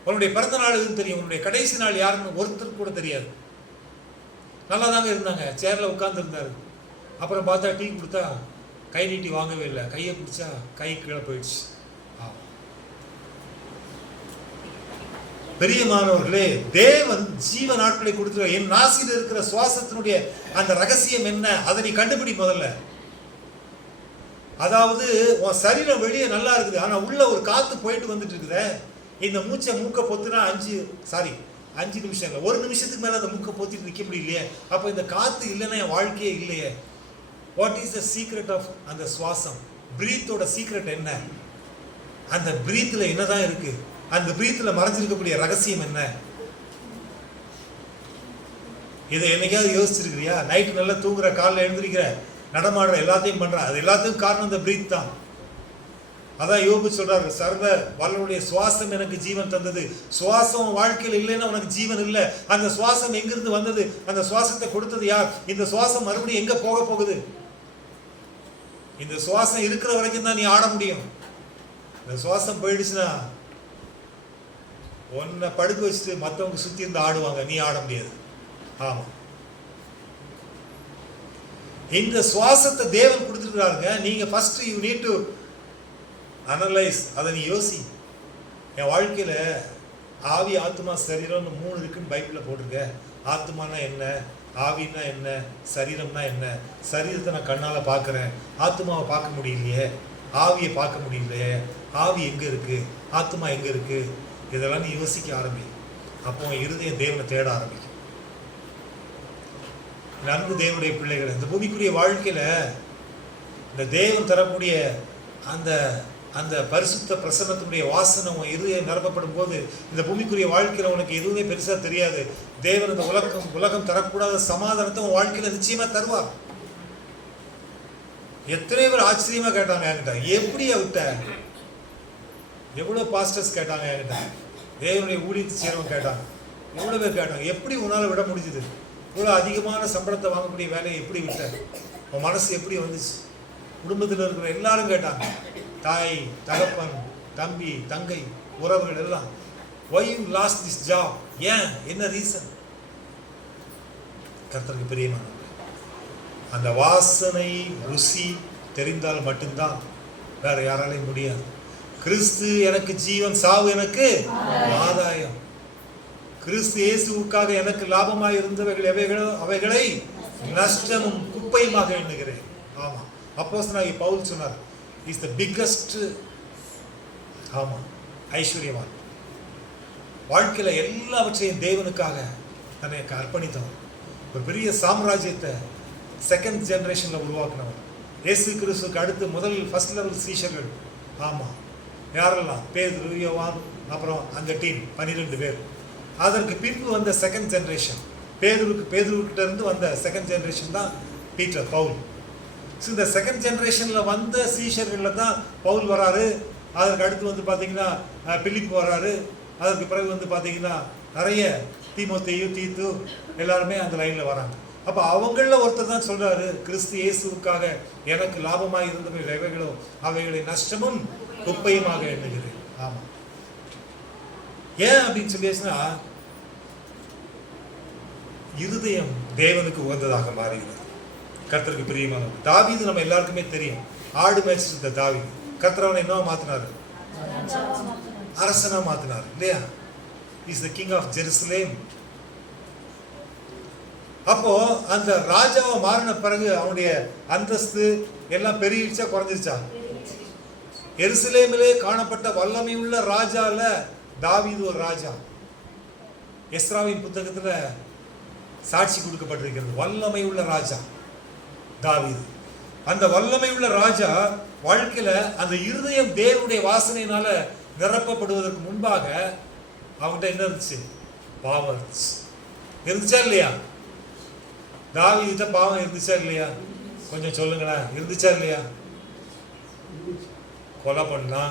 உன்னுடைய பிறந்த நாள் எதுன்னு தெரியும், உன்னுடைய கடைசி நாள் யாருன்னு ஒருத்தருக்கு கூட தெரியாது. நல்லா தாங்க இருந்தாங்க, சேர்ல உட்கார்ந்து இருந்தாரு. அப்புறம் பார்த்தா டீ கொடுத்தா கை நீட்டி வாங்கவே இல்லை, கையை பிடிச்சா கை கீழே போயிடுச்சு. பெரியமானவர்களே, தேவன் ஜீவ நாட்களை கொடுத்துருவ. என் நாசியில் இருக்கிற சுவாசத்தினுடைய அந்த ரகசியம் என்ன, அதை நீ கண்டுபிடி முதல்ல. அதாவது உன் சரீரம் வெளியே நல்லா இருக்குது, ஆனா உள்ள ஒரு காத்து போயிட்டு வந்துட்டு இருக்குது. இந்த மூக்க பொத்துனா 5 நிமிஷம் இல்லை, 1 நிமிஷத்துக்கு மேல அந்த மூக்க பொத்திட்டு நிற்க முடியலையே. அப்போ இந்த காத்து இல்லைன்னா என் வாழ்க்கையே இல்லையே. What is the secret of அந்த சுவாசம்? பிரீத்தோட சீக்ரெட் என்ன? அந்த பிரீத்தில் என்னதான் இருக்கு? அந்த பிரீத்தில் மறைஞ்சிருக்கக்கூடிய ரகசியம் என்ன? இதை என்னைக்காவது யோசிச்சிருக்கிறியா? நைட்டு நல்லா தூங்குற, காலைல எழுந்திருக்கிற, நடமாடுற, எல்லாத்தையும் பண்ற, அது எல்லாத்துக்கும் காரணம் அந்த பிரீத் தான். அதான் யோபு சொல்றாரு, சர்வ வல்லவருடைய சுவாசம் எனக்கு ஜீவன் தந்தது. சுவாசம் வாழ்க்கையில் இல்லைன்னா உனக்கு ஜீவன் இல்லை. அந்த சுவாசம் எங்கிருந்து வந்தது? அந்த சுவாசத்தை கொடுத்தது யார்? இந்த சுவாசம் மறுபடியும் எங்க போக போகுது? இந்த சுவாசம் இருக்கிற வரைக்கும் தான் நீ ஆட முடியும். இந்த சுவாசம் போயிடுச்சுன்னா உன்னை படுக்க வச்சுட்டு மற்றவங்க சுத்தி இருந்து ஆடுவாங்க, நீ ஆட முடியாது. ஆமா, இந்த சுவாசத்தை தேவன் கொடுத்துருக்காருங்க. நீங்க first you need to analyse. அதை நீ யோசி. என் வாழ்க்கையில ஆவி, ஆத்மா, சரீரம்னு 3 இருக்குன்னு பைபிளில் போட்டிருக்க. ஆத்மானா என்ன, ஆவின்னா என்ன, சரீரம்னா என்ன? சரீரத்தை நான் கண்ணால் பார்க்குறேன், ஆத்மாவை பார்க்க முடியலையே, ஆவியை பார்க்க முடியலையே. ஆவி எங்கே இருக்கு, ஆத்மா எங்கே இருக்கு? இதெல்லாம் நீ யோசிக்க ஆரம்பி. அப்போ இருதயம் தேவனை தேட ஆரம்பிக்கும். நன்கு தேவனுடைய பிள்ளைகள், இந்த பூமிக்குரிய வாழ்க்கையில இந்த தேவன் தரக்கூடிய அந்த அந்த பரிசுத்த பிரசன்னத்தினுடைய வாசனை உன் இருதயம் நிரப்பப்படும் போது இந்த பூமிக்குரிய வாழ்க்கையில உனக்கு எதுவுமே பெருசா தெரியாது. தேவன் இந்த உலகம் தரக்கூடாத சமாதானத்தை உன் வாழ்க்கையில நிச்சயமா தருவார். எத்தனை பேர் ஆச்சரியமா கேட்டாங்க என்கிட்ட, எப்படியா விட்ட? எவ்வளவு பாஸ்டர்ஸ் கேட்டாங்க என்கிட்ட, தேவனுடைய ஊழியத்தை சேரவங்க கேட்டாங்க, எவ்வளவு பேர் கேட்டாங்க, எப்படி உன்னால விட முடிஞ்சது? இவ்வளவு அதிகமான சம்பளத்தை வாங்கக்கூடிய வேலையை எப்படி விட்ட? உன் மனசு எப்படி வந்துச்சு? குடும்பத்தில் இருக்கிற எல்லாரும் கேட்டாங்க, தாய், தகப்பன், தம்பி, தங்கை, உறவுகள் எல்லாம், why you lost this job? ஏன், என்ன ரீசன்? கர்த்தருக்கு பிரியமானவர்களே, அந்த வாசனை ருசி தெரிந்தால் மட்டும்தான் வேற யாராலையும் முடியாது. கிறிஸ்து எனக்கு ஜீவன், சாவு எனக்கு ஆதாயம். கிறிஸ்து இயேசுவுக்காக எனக்கு லாபமாய் இருந்தவைகள் எவைகளோ அவைகளை நஷ்டமும் குப்பையுமாக எண்ணுகிறேன். ஆமா, அப்போஸ்தலனாகிய பவுல் சொன்னார், இஸ் த பிக்கஸ்ட். ஆமா, ஐஸ்வர்யவான். வாழ்க்கையில எல்லாவற்றையும் தேவனுக்காக தன்னை அர்ப்பணித்தவன். ஒரு பெரிய சாம்ராஜ்யத்தை செகண்ட் ஜெனரேஷன்ல உருவாக்கினவன். இயேசு கிறிஸ்துக்கு அடுத்து முதல் ஃபர்ஸ்ட் லெவல் சீஷர்கள். ஆமா, யாரெல்லாம்? பேதுரு, யோவான், அப்புறம் அந்த டீம் 12 பேர். அதற்கு பின்பு வந்த செகண்ட் ஜெனரேஷன், பேதுருக்கிட்ட இருந்து வந்த செகண்ட் ஜெனரேஷன் தான் பீட்டர், பவுல். இந்த செகண்ட் ஜெனரேஷன்ல வந்த சீஷர்கள்ல தான் பவுல் வராரு. அதற்கு அடுத்து வந்து பார்த்தீங்கன்னா பிலிப் வராரு. அதற்கு பிறகு வந்து பார்த்தீங்கன்னா நிறைய தீமோத்தேயு, தீத்து எல்லாருமே அந்த லைன்ல வராங்க. அப்போ அவங்கள ஒருத்தர் தான் சொல்றாரு, கிறிஸ்து இயேசுவுக்காக எனக்கு லாபமாக இருந்தவை எவைகளோ அவைகளை நஷ்டமும் குப்பையுமாக எண்ணுகிறேன். ஆமா, ஏன் அப்படின்னு சொல்லியாச்சுன்னா இருதயம் தேவனுக்கு உகந்ததாக மாறுகிறது. கர்த்தருக்கு பிரியமானவர். தாவீது நம்ம எல்லாருக்குமே தெரியும், ஆடு மேய்ச்சிட்டு இருந்த தாவீது. கர்த்தர் அவனை என்னவா மாத்தினாரு? அரசனா மாத்தினார் இல்லையா? Is the king of Jerusalem. அப்போ அந்த ராஜாவை மாறின பிறகு அவனுடைய அந்தஸ்து எல்லாம் பெருகிடுச்சா குறைஞ்சிருச்சா? எருசலேமிலே காணப்பட்ட வல்லமை உள்ள ராஜால தாவீது ஒரு ராஜா. எஸ்ராவின் புத்தகத்துல சாட்சி கொடுக்கப்பட்டிருக்கிறது, வல்லமை உள்ள ராஜா தாவீது. அந்த வல்லமை உள்ள ராஜா வாழ்க்கையில அந்த இருதயம் தேவனுடைய வாசனையினால நிரப்பப்படுவதற்கு முன்பாக அவங்ககிட்ட என்ன இருந்துச்சு? பாவம் இருந்துச்சு. இருந்துச்சா இல்லையா? தாவீதுகிட்ட பாவம் இருந்துச்சா இல்லையா? கொஞ்சம் சொல்லுங்களேன். இருந்துச்சா இல்லையா? கொலை பண்ணா,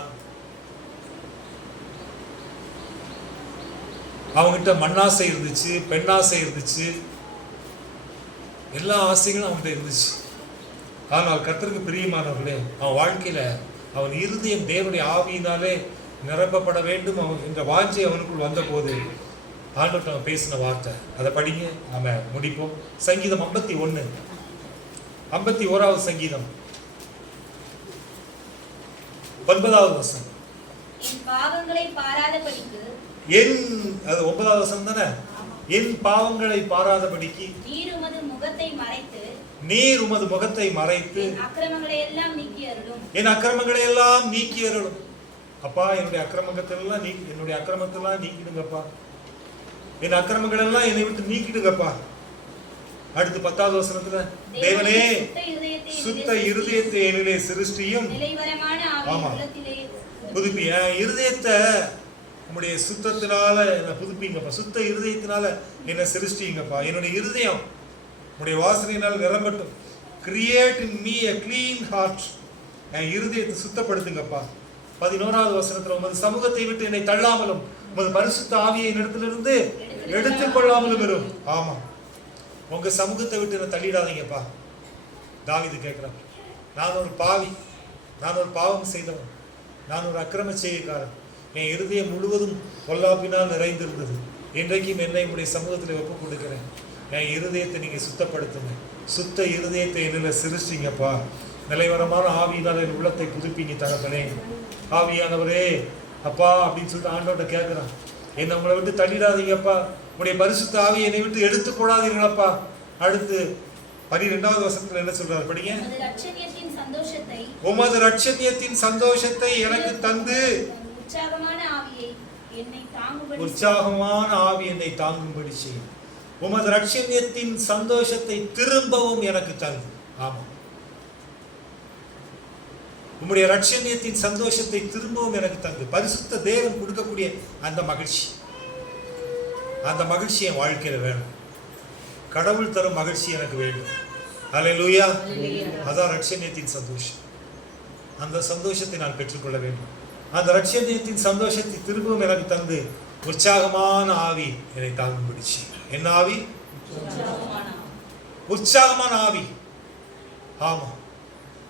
அவங்ககிட்ட மண்ணாசை இருந்துச்சு, பெண்ணாசை இருந்துச்சு, எல்லா ஆசைகளும் அவன்கிட்ட இருந்துச்சு. ஆனால் கர்த்தருக்கு பிரியமானவர்களே, அவன் வாழ்க்கையில அவன் இருதயம் தேவனுடைய ஆவியினாலே நிரப்பப்பட வேண்டும் என்ற வாஞ்சை அவனுக்குள் வந்த போது ஆண்டவர்கிட்ட அவன் பேசின வார்த்தை. அதை படிங்க, நாம முடிப்போம். சங்கீதம் 51, 51வது சங்கீதம் 9வது வசனம். என் பாவங்களை பாராதபடிக்கு, அது 9வது வசனம் தானே? என் பாவங்களை பாராதபடிக்கு நீர் உமது முகத்தை மறைத்து, நீர் உமது முகத்தை மறைத்து என் அக்கிரமங்களை எல்லாம் நீக்கி அருளும். என் அக்கிரமங்களை எல்லாம் நீக்கி அருளும். அப்பா, என்னுடைய அக்கிரமங்களெல்லாம் என்னுடைய அக்கிரமத்தெல்லாம் நீக்கிடுங்கப்பா. என் அக்கிரமங்கள் எல்லாம் என்னை விட்டு நீக்கிடுங்கப்பா. அடுத்து 10வது வசனத்துல, தேவனே சுத்த இருதயத்தை என்னிலே சிருஷ்டியும், நிலைவரமான ஆவியை உள்ளத்திலே புதுப்பி. என் இருதயத்தை உம்முடைய சுத்தத்தினால என்னை புதுப்பிங்கப்பா. சுத்த இருதயத்தினால என்னை சிருஷ்டிங்கப்பா. என்னுடைய இருதயம் உம்முடைய வாசனையினால் நிரம்பட்டும். Create in me a clean heart. என் இருதயத்தை சுத்தப்படுத்துங்கப்பா. 11வது வசனத்துல, உமது சமூகத்தை விட்டு என்னை தள்ளாமலும் உமது பரிசுத்த ஆவியை இடத்திலிருந்து எடுத்துக் கொள்ளாமலும் வரும். ஆமா, உங்க சமூகத்தை விட்டு என்னை தள்ளிடாதீங்கப்பா. தாவீது கேட்கிறான், நான் ஒரு பாவி, நான் ஒரு பாவம் செய்தவன், நான் ஒரு அக்கிரம செய்யக்காரன். என் இருதயம் முழுவதும் பொல்லாப்பினால் நிறைந்திருந்தது. இன்றைக்கும் என்னை உடைய சமூகத்தில் ஒப்புக் கொடுக்கிறேன். என் இருதயத்தை நீங்க சுத்தப்படுத்துங்க. சுத்த இருதயத்தை என்னில் சிருஷ்டிங்கப்பா. நிலைவரமான ஆவியினால் என் உள்ளத்தை புதுப்பிங்க தகப்பனே. ஆவியானவரே அப்பா அப்படின்னு சொல்லிட்டு ஆண்டவர்கிட்ட கேட்கிறான். என்னை உங்களை விட்டு தள்ளிடாதீங்கப்பா. உடைய பரிசுத்த ஆவியை என்னை விட்டு எடுத்துக்கூடாதீங்களப்பா. அடுத்து 12வது வசனத்துல என்ன சொல்றாரு? படிங்க. உமது ரட்சணியத்தின் சந்தோஷத்தை எனக்கு தந்து உற்சாகமான ஆவி என்னை தாங்கும்படி செய்யும். உமது ரட்சணியத்தின் சந்தோஷத்தை திரும்பவும் எனக்கு தந்து. ஆமா, உம்முடைய ரட்சணியத்தின் சந்தோஷத்தை திரும்பவும் எனக்கு தந்து. பரிசுத்த தேவன் கொடுக்கக்கூடிய அந்த மகிழ்ச்சி, அந்த மகிழ்ச்சி என் வாழ்க்கையில வேணும். கடவுள் தரும் மகிழ்ச்சி எனக்கு வேண்டும். அல்லேலூயா. அதான் ரட்சணியத்தின் சந்தோஷம். அந்த சந்தோஷத்தை நான் பெற்றுக்கொள்ள வேண்டும். அந்த ரட்சணியத்தின் சந்தோஷத்தை திரும்பவும் எனக்கு தந்து உற்சாகமான ஆவி என்னை தாங்கும்படி செய்யும். என்ன ஆவி? உற்சாகமான ஆவி. ஆமா,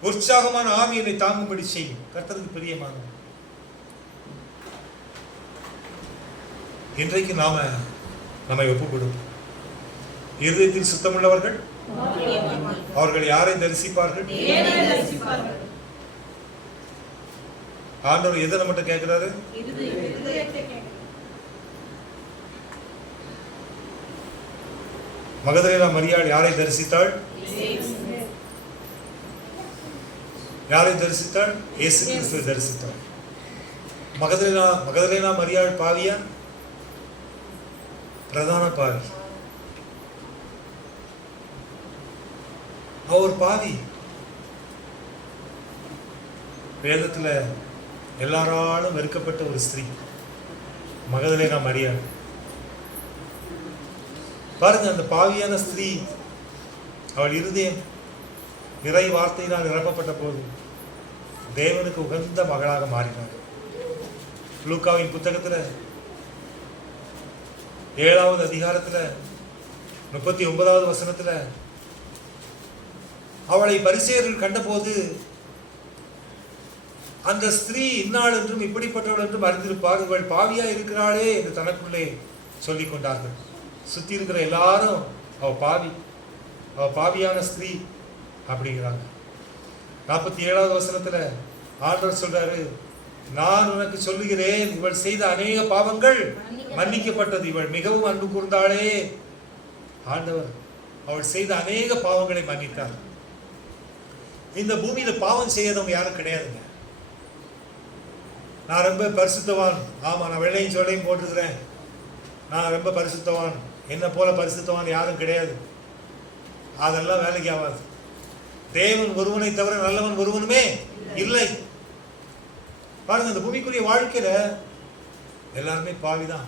உற்சாகமான ஆவி என்னை தாங்கும்படி செய்யும். கர்த்தருக்கு பிரியமானவர். இன்றைக்கு நம்மை ஒப்புக் கொடுப்போம். இருதயத்தில் சுத்தமுள்ளவர்கள் அவர்கள் யாரை தரிசிப்பார்கள்? ஆண்டவர் எதை நம்மகிட்ட கேட்கிறாரு? மகதலேனா மரியாள் யாரை தரிசித்தாள்? யாரை தரிசித்தாள்? இயேசு கிறிஸ்துவை தரிசித்தாள். மகதலேனா மரியாள் பாவியா? பிரதான பாவி. அவர் பாவி. வேதத்துல எல்லாராலும் வெறுக்கப்பட்ட ஒரு ஸ்திரீ மகதலேனா மரியாள். பாருங்க, அந்த பாவியான ஸ்திரீ அவள் இருதயம் இறை வார்த்தையினால் நிரப்பப்பட்ட போது தேவனுக்கு உகந்த மகளாக மாறினார். லூக்காவின் புத்தகத்துல 7வது அதிகாரத்துல 39வது வசனத்துல அவளை பரிசேயர்கள் கண்டபோது அந்த ஸ்திரீ இன்னாள் என்றும் இப்படிப்பட்டவள் என்றும் அறிந்திருப்பார், இவள் பாவியா இருக்கிறாளே என்று தனக்குள்ளே சொல்லிக் கொண்டார்கள். சுத்தி இருக்கிற எல்லாரும் அவ பாவியான ஸ்திரீ அப்படிங்கிறாங்க. 47வது வசனத்துல ஆண்டவர் சொல்றாரு, நான் உனக்கு சொல்லுகிறேன், இவள் செய்த அநேக பாவங்கள் மன்னிக்கப்பட்டது. இவள் மிகவும் அன்பு கூர்ந்தாளே. ஆண்டவர் அவள் செய்த அநேக பாவங்களை மன்னித்தார். இந்த பூமியில பாவம் செய்யாதவங்க யாரும் கிடையாதுங்க. நான் ரொம்ப பரிசுத்தவான், ஆமா நான் வெள்ளையும் சொல்லையும் போட்டுக்கிறேன், நான் ரொம்ப பரிசுத்தவான், என்ன போல பரிசுத்தவான் யாரும் கிடையாது. அதெல்லாம் வேலைக்கு ஆகாது. தேவன் ஒருவனை தவிர நல்லவன் ஒருவனுமே இல்லை. பாருங்க, இந்த பூமிக்குரிய வாழ்க்கையில எல்லாருமே பாவிதான்.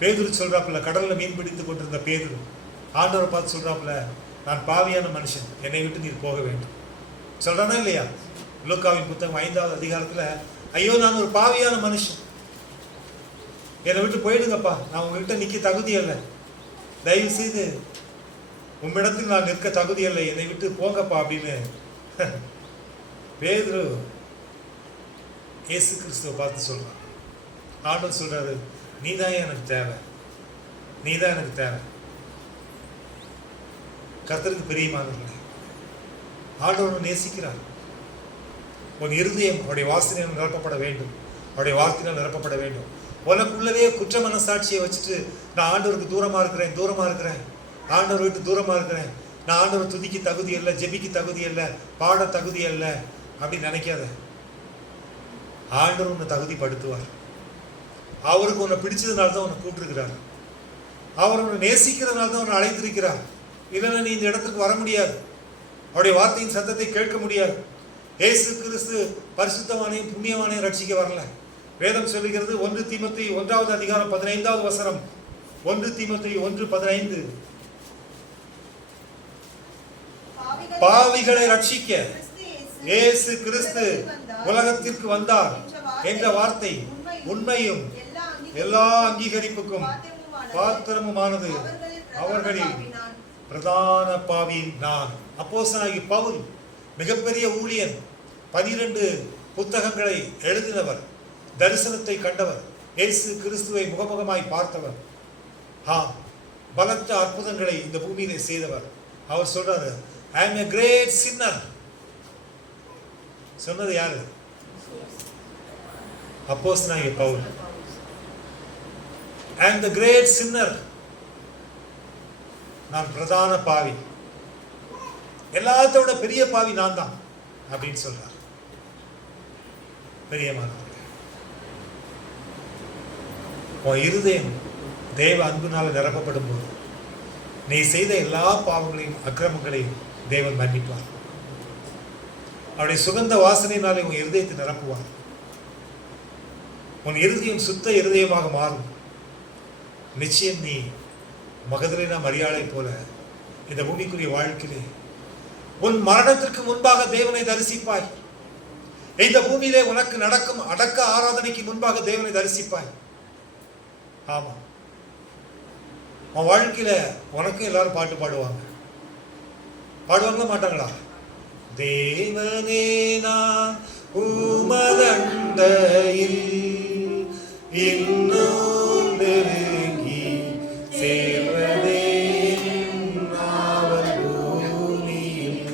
பேதுரு சொல்றாப்புல, கடல்ல மீன் பிடித்துக் கொண்டிருந்த பேதுரு ஆண்டவரை பார்த்து சொல்றாப்புல, நான் பாவியான மனுஷன், என்னை விட்டு நீர் போக வேண்டும் சொல்றானா இல்லையா? லூக்காவின் புத்தகம் 5வது அதிகாரத்துல, ஐயோ நான் ஒரு பாவியான மனுஷன், என்னை விட்டு போயிடுங்கப்பா, நான் உங்ககிட்ட நிக்க தகுதி அல்ல, தயவு செய்து உம்மிடத்தில் நான் நிற்க தகுதி இல்லை, என்னை விட்டு போங்கப்பா அப்படின்னு பேதுரு இயேசு கிறிஸ்துவை பார்த்து சொல்றான். ஆண்டவர் சொல்றாரு, நீதான் எனக்கு தேவை, நீதான் எனக்கு தேவை. கர்த்தருக்கு பிரியமானவர்களே, ஆண்டவர் நேசிக்கிறார். உன் இருதயம் அவருடைய வாசனையால் நிரப்பப்பட வேண்டும், அவருடைய வார்த்தையால் நிரப்பப்பட வேண்டும். உனக்குள்ளவே குற்ற மனசாட்சியை வச்சுட்டு நான் ஆண்டவருக்கு தூரமா இருக்கிறேன், ஆண்டவர் விட்டு தூரமா இருக்கிறேன், நான் ஆண்டவர் துதிக்கு தகுதி இல்லை, ஜெபிக்கு தகுதி இல்லை, பாட தகுதி இல்லை அப்படின்னு நினைக்காத. ஆண்டவர் உன்னை தகுதிப்படுத்துவார். அவருக்கு உன்னை பிடிச்சதுனால தான் உன்னை கூப்பிட்டுருக்கிறார். அவர் உன்னை நேசிக்கிறதுனால தான் உன்னை அழைத்திருக்கிறார். இல்லைன்னா நீ இந்த இடத்துக்கு வர முடியாது, அவருடைய வார்த்தையின் சத்தத்தை கேட்க முடியாது. இயேசு கிறிஸ்து பரிசுத்தவானையும் புண்ணியவானையும் ரட்சிக்க வரல. வேதம் சொல்லுகிறது 1 தீமோத்தேயு 1வது அதிகாரம் 15வது வசனம், 1 தீமோத்தேயு 1:15, பாவிகளை ரட்சிக்க இயேசு கிறிஸ்து உலகத்திற்கு வந்தார் என்ற வார்த்தை உண்மையும் எல்லா அங்கீகரிப்புக்கும் பாத்திரமுமானது. அவர்களில் பிரதான பாவி நான். அப்போஸ்தலனாகிய பவுல் மிகப்பெரிய ஊழியன், 12 புத்தகங்களை எழுதினவர், தரிசனத்தை கண்டவர், இயேசு கிறிஸ்துவை முகமுகமாய் பார்த்தவர், பலத்த அற்புதங்களை இந்த பூமியிலே செய்தவர். அவர் சொல்றாரு, I am a great sinner. சொன்னது யாரு? அப்போஸ்தலனாகிய Pavul. I am the great sinner. நான் பிரதான பாவி, எல்லாத்தோட பெரிய பாவி நான் தான் அப்படின்னு சொல்றார். பெரியமானவர்களே, உன் இருதயம் தேவ அன்பினால் நிரப்பப்படும் போது நீ செய்த எல்லா பாவங்களையும் அக்கிரமங்களையும் தேவன் மன்னிப்பார். அவருடைய சுகந்த வாசனையினாலே உன் இருதயத்தை நிரப்புவார். உன் இருதயம் சுத்த இருதயமாக மாறும். நிச்சயம் நீ மகதலேனா மரியாளை போல இந்த பூமிக்குரிய வாழ்க்கையிலே உன் மரணத்திற்கு முன்பாக தேவனை தரிசிப்பாய். இந்த பூமியிலே உனக்கு நடக்கும் அடக்க ஆராதனைக்கு முன்பாக தேவனை தரிசிப்பாய். ஆமா, உன் வாழ்க்கையில உனக்கும் எல்லாரும் பாட்டு பாடுவாங்க. பாடுவாங்களா மாட்டாங்களா? தேவனே நான் உமதண்டையில் இன்னும் நெருங்கி சேர்வதே நாவல் பூமியில்,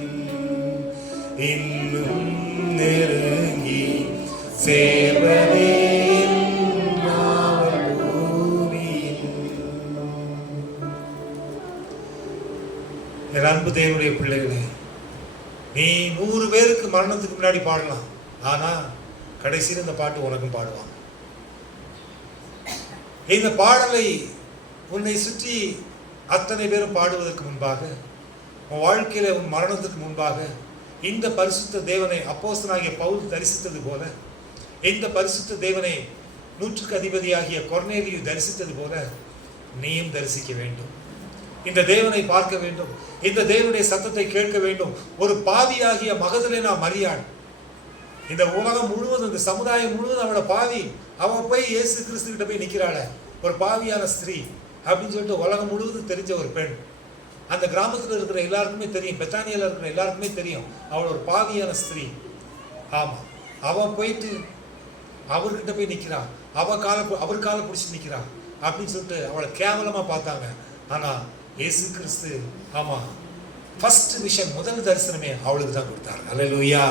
இன்னும் நெருங்கி சேர்வதே நாவல் பூமியில். என் அன்பு தேவனுடைய பிள்ளைகளே, நீ 100 பேருக்கு மரணத்துக்கு முன்னாடி பாடலாம், ஆனா கடைசியில் இந்த பாட்டு உனக்கும் பாடுவாங்க. இந்த பாடலை உன்னை சுற்றி அத்தனை பேரும் பாடுவதற்கு முன்பாக, உன் வாழ்க்கையில உன் மரணத்துக்கு முன்பாக இந்த பரிசுத்த தேவனை அப்போஸ்தலனாகிய பவுல் தரிசித்தது போல, இந்த பரிசுத்த தேவனை 100க்கு அதிபதியாகிய கொர்நேலியு தரிசித்தது போல நீயும் தரிசிக்க வேண்டும். இந்த தேவனை பார்க்க வேண்டும், இந்த தேவனுடைய சத்தத்தை கேட்க வேண்டும். ஒரு பாவியாகிய மகதலேனா மரியாள், இந்த உலகம் முழுவதும், இந்த சமுதாயம் முழுவதும் அவளோட பாவி, அவன் போய் இயேசு கிறிஸ்து கிட்ட போய் நிற்கிறாள, ஒரு பாவியான ஸ்திரீ அப்படின்னு சொல்லிட்டு உலகம் முழுவதும் தெரிஞ்ச ஒரு பெண். அந்த கிராமத்தில் இருக்கிற எல்லாருக்குமே தெரியும், பெத்தானியால இருக்கிற எல்லாருக்குமே தெரியும் அவள் ஒரு பாவியான ஸ்திரீ. ஆமா, அவன் போயிட்டு அவர்கிட்ட போய் நிற்கிறான், அவர் காலை பிடிச்சி நிற்கிறான் அப்படின்னு சொல்லிட்டு அவளை கேவலமா பார்த்தாங்க. ஆனா இயேசு கிறிஸ்து, ஆமா, ஃபர்ஸ்ட் விஷன், முதல் தரிசனமே அவளுக்கு தான் கொடுத்தார். அல்லேலூயா!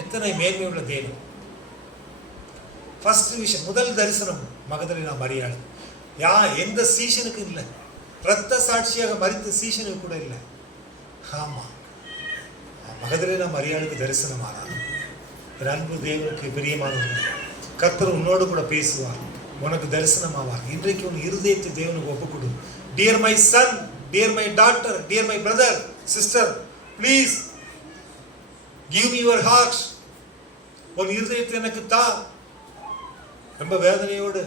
எத்தனை மேன்மை உள்ள தேவன்! ஃபர்ஸ்ட் விஷன், முதல் தரிசனம் மகதலேனா மரியாள். எந்த சீஷனுக்கு இல்லை, இரத்த சாட்சியாக மரித்த சீஷனுக்கு கூட இல்லை. ஆமா, மகதலேனா மரியாளுக்கு தரிசனம் ஆனார். அன்பு தேவனுக்கு பிரியமானவர்கள், கர்த்தர் உன்னோடு கூட பேசுவார், உனக்கு தரிசனமாவார். இன்றைக்கு உன் இருதயத்தை தேவனுக்கு ஒப்புக்கொடு. Dear my son, dear my daughter, dear my brother, sister, please give me your heart. உன் இருதயத்தை எனக்கு தா. ரொம்ப வேதனையோடு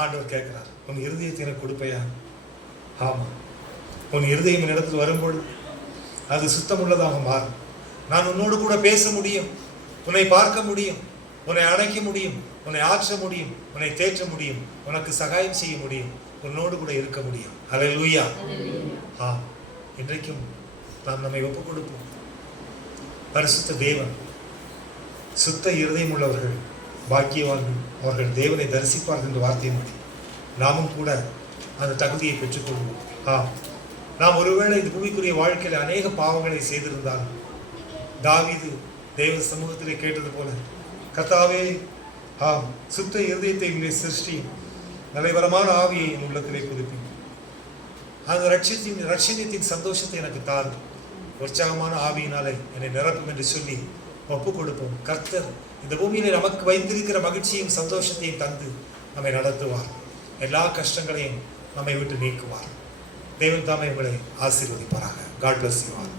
ஆண்டவர் கேட்கிறார், உன் இருதயத்தை எனக்கு கொடுப்பையா? ஆமா, உன் இருதயம் இடத்தில் வரும்பொழுது அது சுத்தமுள்ளதாக மாறும். நான் உன்னோடு கூட பேச முடியும், உன்னை பார்க்க முடியும், உன்னை அணைக்க முடியும், உன்னை ஆற்ற முடியும், உன்னை தேற்ற முடியும், உனக்கு சகாயம் செய்ய முடியும், உன்னோடு கூட இருக்க முடியும். அல்லேலூயா. இன்றைக்கும் நாம் நம்மை ஒப்புக் கொடுப்போம். பரிசுத்த தேவன், சுத்த இருதயம் உள்ளவர்கள் பாக்கியவான்கள், அவர்கள் தேவனை தரிசிப்பார்கள் என்ற வார்த்தையின்படி நாமும் கூட அந்த தகுதியை பெற்றுக்கொள்வோம். நாம் ஒருவேளை இந்த பூமிக்குரிய வாழ்க்கையில் அநேக பாவங்களை செய்திருந்தாலும் தாவீது தேவ சமூகத்திலே கேட்டது போல, கர்த்தாவே, சுத்த இருதயத்தை என்னுடைய சிருஷ்டி, நிலைவரமான ஆவியை என் உள்ளத்திலே புதுப்பி, அந்த ரட்சணியத்தின் சந்தோஷத்தை எனக்கு தாரும், உற்சாகமான ஆவியினாலே என்னை நிரப்பும் என்று சொல்லி ஒப்பு கொடுப்போம். கர்த்தர் இந்த பூமியிலே நமக்கு வைத்திருக்கிற மகிழ்ச்சியும் சந்தோஷத்தையும் தந்து நம்மை நடத்துவார். எல்லா கஷ்டங்களையும் நம்மை விட்டு நீக்குவார். தேவன் தாமே உங்களை ஆசீர்வதிப்பாராக. God bless you all.